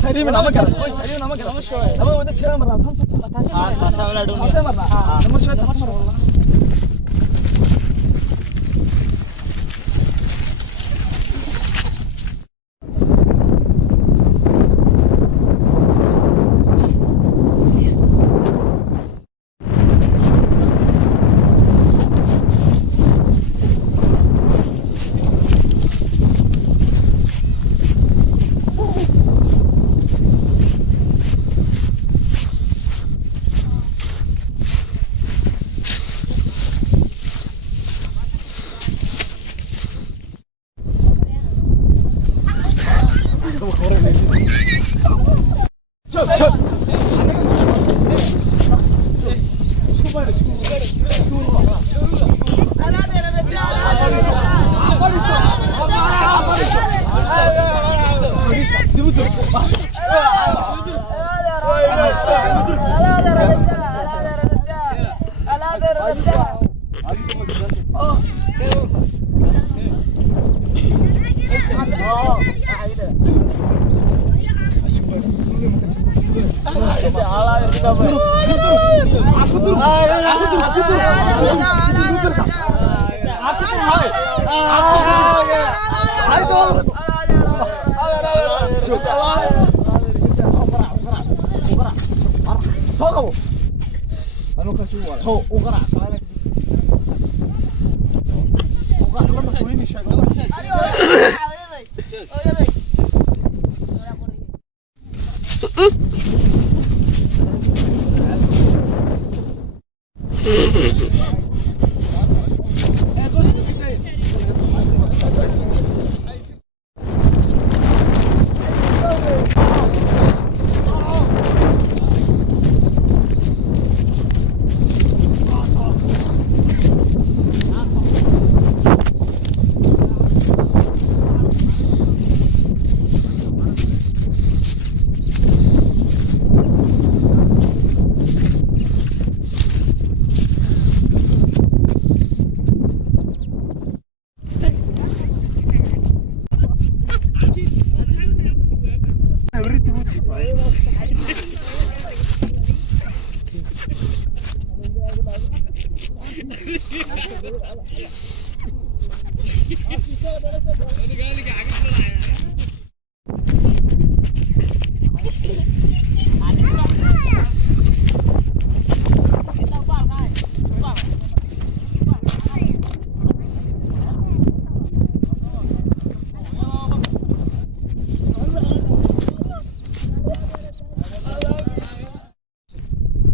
تريم أنا ما قال تريم أنا ما قال لما ودت كلام مرة هم تاسع ولا دون تاسع مرة لما شوية تاسع مرة والله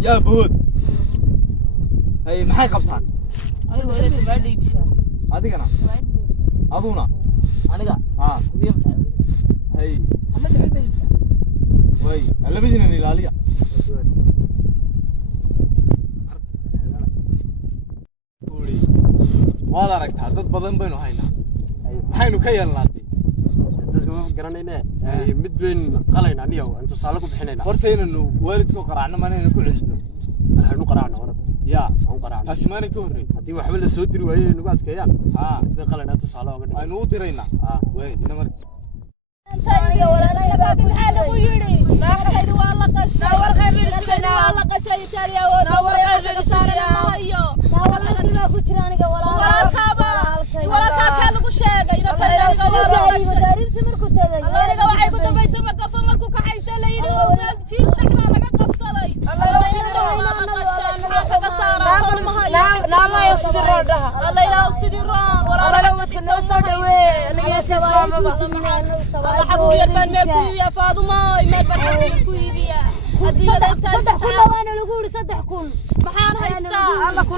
يا بود هاي maxay qabtaan ayuu wada timaadii bisha adigana aduna aniga wiil hay ama dhul baysa way labadina ilaaliya waad aragtaa dad badan baynu haynaa maxaynu ka yeelnaatay dadka ma garanayna mid weyn qalayna aniga inta saalo ku bixinayna horta inaynu waalidku qaraacno maanayna ku celino waxaanu qaraacno warad ya aan qaraacno taasi maanay ka horreey hadii waxba la soo diri waayay nagu adkeeyaan bay qalayna inta saalo uga dhigay aynu u dirayna way ina mar aniga walaalahay baad maxaa lagu yiri naaxaydu waa la qashay war khayr lisayna waa la qashay taariya oo war khayr lisayna hayo walaalkiina ku jira aniga walaalkaaba walaalka lagu sheegay ina taariya waa la qashay madaaribta markuu tagay aniga waxay ku dambaysay markuu markuu ka haystay la yiri oo meel jiid dhaxma laga qabsaday Allah la qashay ka saaraa ma hayo naama sidii roodha Allah ilaahu sidii roon walaalka wadka noo soo dhaweey aniga islaamaba حبوا يربان مالكو يا فاطمة ما برحب كويبيا الدنيا تاس كلها وانا نقول صدق كل محان هيستا إنما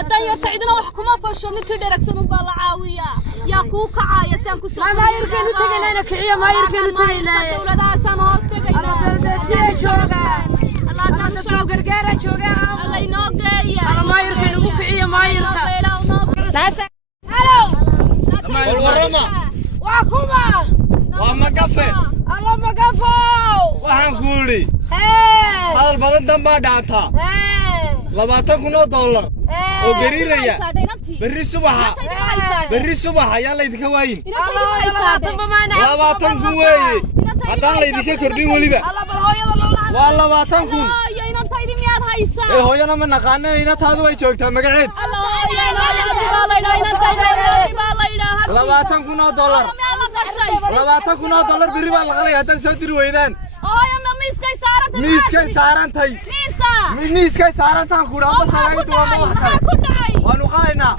الدنيا تعيدنا وحكومة فشو مثل دركسن بالعاوية يا كوكا يا سانكو ما يركنوا تجينا أنا كعية ما يركنوا تجينا ولا ده سان هاستجينا أنا بردتشي شوقا الله تشوق رجالة شوقا الله ينوقي الله ما يركنوا كعية ما يركن ناس هلو والورمة وحكومة وما قفل الله ما قفل waxaan ku yiri hadal badan damba dhaata $20,000 oo gariiraya berri subax ayaa la idinka waayin 20,000 weeye haddaan laydinka kordhin weliba waa 20 kun hooyana ma naqaana inataadu way joogtaa magaceed $20 kun biri baa la qalay haddaad soo diri weydaan miiskay saarantahay miiskay saarantaan ku dhaafo saayintu waa wax kale waanu qalaynaa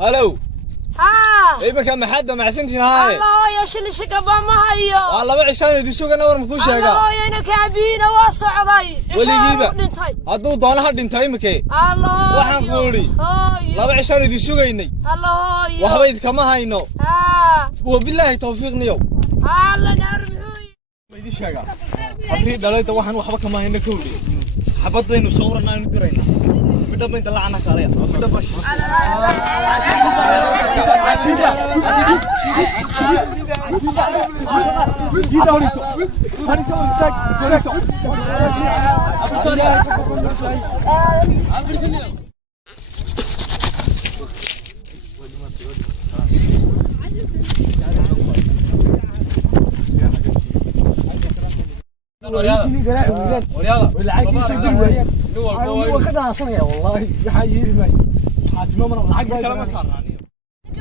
هلو ايبك ما حد مع سنتين هاي الله يا شل شقبا ما هي والله وعشان يدي سوق انا ورم كو شيغا الله يا انك ابينا واسعدي وليغيبا هادو دونها دنتay مكي الله waxaan qoori laba cishaan idin sugaynay الله يا waxba idkama hayno wabillahi tawfiiqniyo الله narmuy idin sheega hadii dhalayda waxaan waxba kama hayno kowdi xabadaynu sawirnaa in dirayna midda inta lacana kale midda bash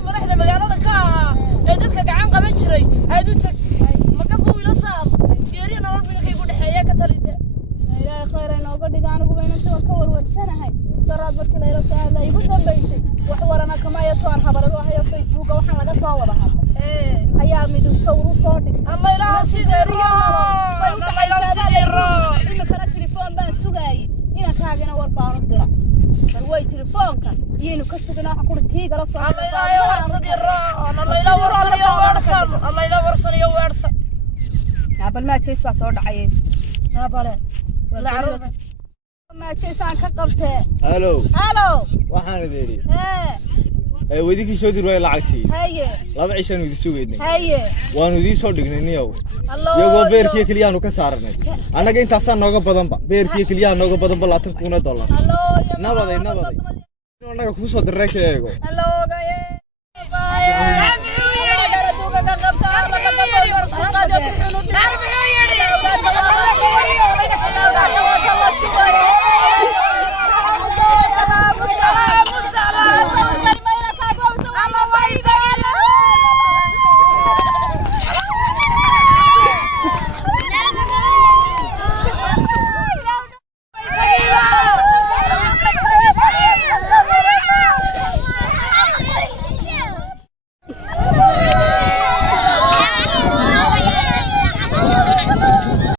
madaxda magaalada ka ahaa ee dadka gacan qaban jiray aad u tagtay magabu ila saab geeriyo nolol bilkay ku dhaxeeya ka talida ilaahay khayr inooga dhiga anigu weynta ka warwarsanahay daraad markii la ila saab la igu dambeysay wax warana kama yataan habaran oo hayo Facebook waxaan laga soo wada hadlo ayaa mid sawir soo dhig Allah ilaahay sidii imika telefoon baan sugay ina kaagina war baan u dira way telefoonka iyanu ka sugnaa waxa ku kiiga la soo Allah ilaahay warsadii Allah ilaahay warsaniyo weersa bal ma jees baa soo dhacay bale la carruurta ma jees aan ka qabtay halo waxaan idin weydii soo dir way lacagtii haye laba cishaan idin sugaynay haye waanu idin soo dhignay niyow iyagoo beerkii kaliyaanu ka saarnay anaga intaasaan nooga badanba beerkii kaliyaa nooga badanba $20 nabaday anaga ku soo diray keego